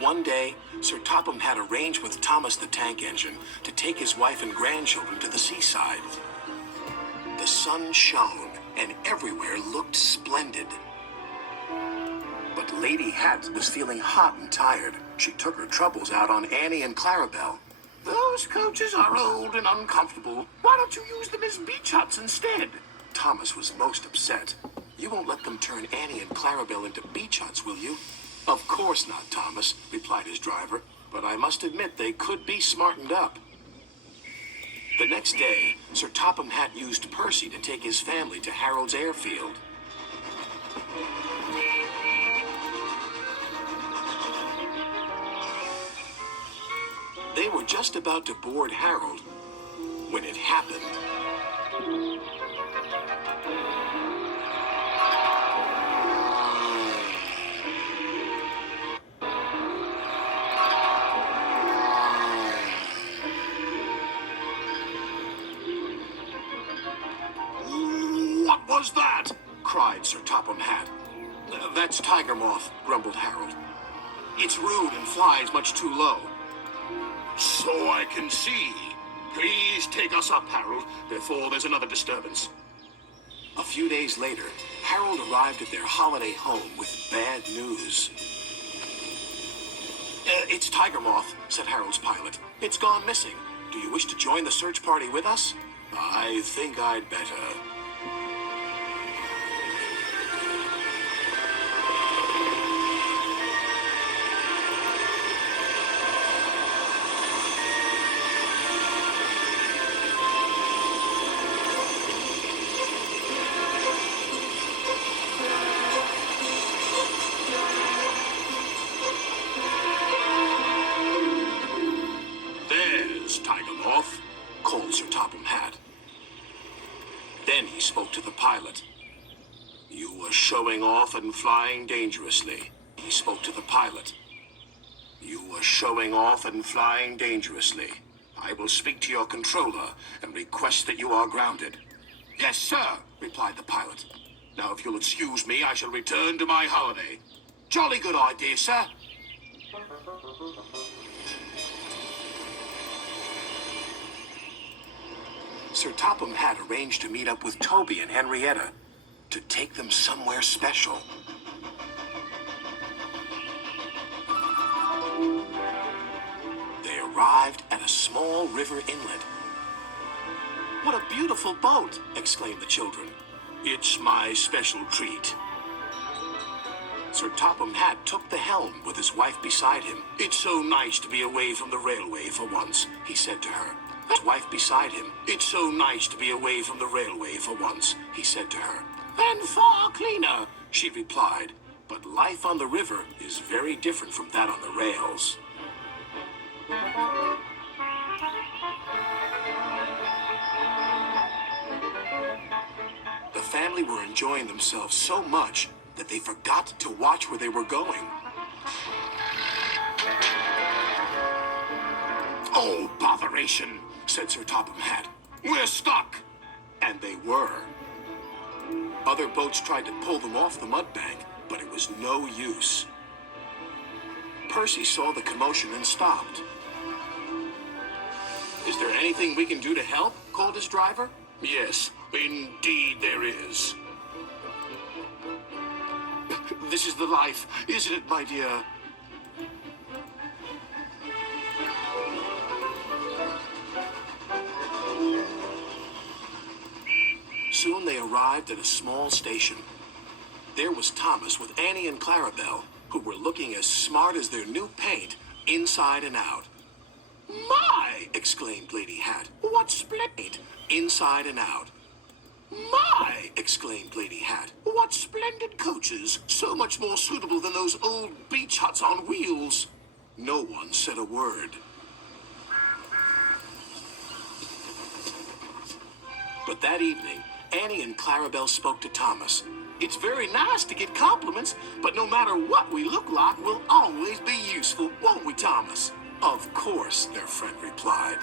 One day, Sir Topham had arranged with Thomas the Tank Engine to take his wife and grandchildren to the seaside. The sun shone, and everywhere looked splendid. But Lady Hatt was feeling hot and tired. She took her troubles out on Annie and Clarabel. "Those coaches are old and uncomfortable. Why don't you use them as beach huts instead?" Thomas was most upset. "You won't let them turn Annie and Clarabel into beach huts, will you?" "Of course not, Thomas," replied his driver, "but I must admit they could be smartened up." The next day, Sir Topham Hatt used Percy to take his family to Harold's airfield. They were just about to board Harold when it happened. "What was that?" cried Sir Topham Hatt. "That's Tigermoth," grumbled Harold. "It's rude and flies much too low." "So I can see. Please take us up, Harold, before there's another disturbance." A few days later, Harold arrived at their holiday home with bad news. "It's Tigermoth," said Harold's pilot. "It's gone missing. Do you wish to join the search party with us?" "I think I'd better." "Tigermoth," called Sir Topham Hatt. Then he spoke to the pilot. "You were showing off and flying dangerously." He spoke to the pilot. "You were showing off and flying dangerously. I will speak to your controller and request that you are grounded." "Yes, sir," replied the pilot. "Now, if you'll excuse me, I shall return to my holiday." "Jolly good idea, sir." Sir Topham Hatt arranged to meet up with Toby and Henrietta to take them somewhere special. They arrived at a small river inlet. "What a beautiful boat!" exclaimed the children. "It's my special treat." Sir Topham Hatt took the helm with his wife beside him. "It's so nice to be away from the railway for once," he said to her. His wife beside him. "It's so nice to be away from the railway for once," he said to her. "And far cleaner," she replied. But life on the river is very different from that on the rails. The family were enjoying themselves so much that they forgot to watch where they were going. "Oh, botheration," said Sir Topham Hatt. "We're stuck." And they were. Other boats tried to pull them off the mudbank, but it was no use. Percy saw the commotion and stopped. "Is there anything we can do to help?" called his driver. "Yes, indeed there is." "This is the life, isn't it, my dear?" Soon they arrived at a small station. There was Thomas with Annie and Clarabel, who were looking as smart as their new paint, inside and out. "My!" exclaimed Lady Hatt. "What splendid!" Inside and out. "My!" exclaimed Lady Hatt. "What splendid coaches! So much more suitable than those old beach huts on wheels." No one said a word. But that evening, Annie and Clarabel spoke to Thomas. "It's very nice to get compliments, but no matter what we look like, we'll always be useful, won't we, Thomas?" "Of course," their friend replied.